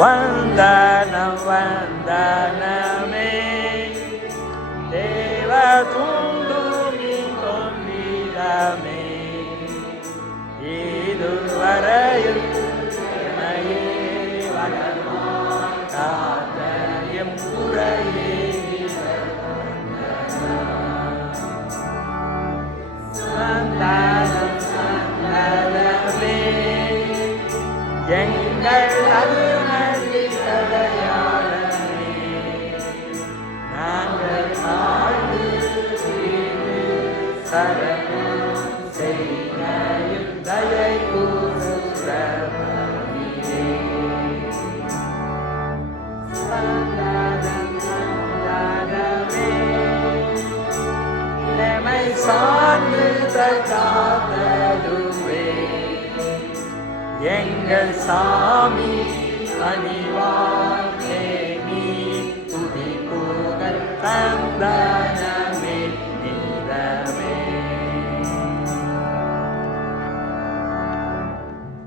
வந்தனம் வந்தனமே தேவ துண்டுமி கொண்டிடமே இதுவரையில் என்னையே வளர்வான் காத்தயம் குறையே வந்தனம் வந்தனமே எங்கள் அருணதி அடையாளமே நாங்கள் ஆழ்ந்து சரணம் செய்யும் தயை கூறுகிறே சந்தனம் சந்தனமே எமை சார்ந்து காத்தடுவே எங்கள் சாமி அணிவாய் நீ துதி புகழ்